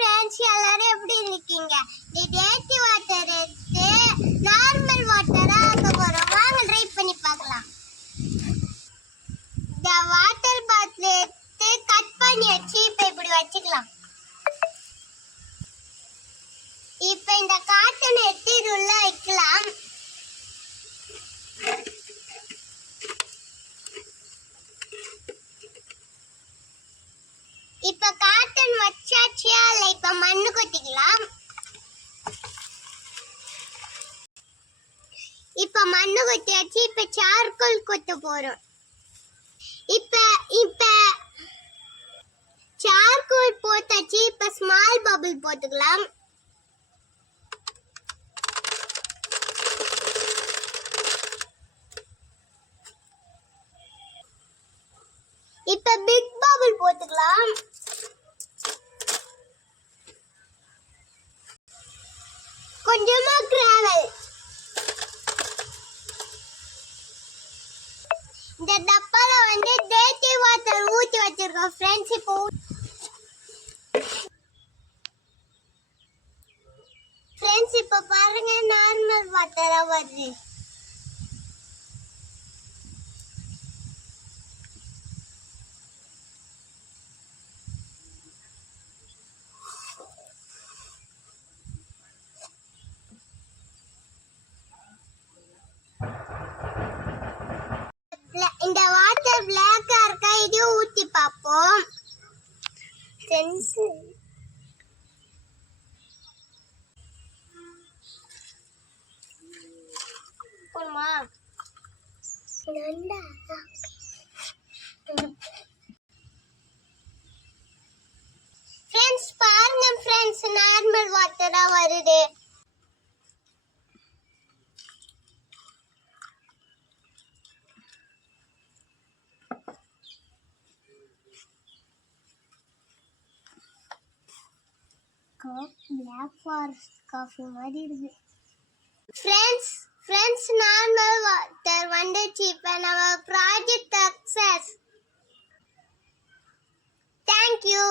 Friends, எல்லாரும் எப்படி இருக்கீங்க? தி டேட்டி வாட்டர் எடுத்து நார்மல் வாட்டரா ஆக்க போறோம். வாங்க ட்ரை பண்ணி பார்க்கலாம். இந்த வாட்டர் பாட்டில் எடுத்து கட் பண்ணி வச்சு இப்ப இப்படி வச்சுக்கலாம். இப்ப இந்த காட்டன் எடுத்து இது உள்ள வைக்கலாம். இப்ப காட்டன் வச்சாச்சு. இப்ப மண்ணு கொட்டிக்கலாம். இப்ப மண்ணு கொட்டியாச்சு. இப்ப சார்கோல் கொட்ட போறோம். இப்ப சார்கோல் போட்டாச்சு. இப்ப ஸ்மால் பபிள் போட்டுக்கலாம். இப்ப பிக் பபிள் போட்டுக்கலாம். கொஞ்சமா கிராவல். இந்த டப்பால டேட்டி வாட்டர் ஊத்தி வச்சிருக்கோம் ஃப்ரெண்ட்ஸ். இப்ப பாருங்க, நார்மல் வாட்டரா வருது. இந்த வாட்டர் பிளாக்கா இருக்கா, இதையும் ஊத்தி பார்ப்போம். ஃப்ரெண்ட்ஸ் பாருங்க ஃப்ரெண்ட்ஸ், நார்மல் வாட்டரா வருது. Black Forest coffee மாதிரி இருக்கு. Friends, நார்மல் வாட்டர் வந்துச்சு. இப்ப நம்ம ப்ராஜெக்ட் சக்சஸ். Thank you.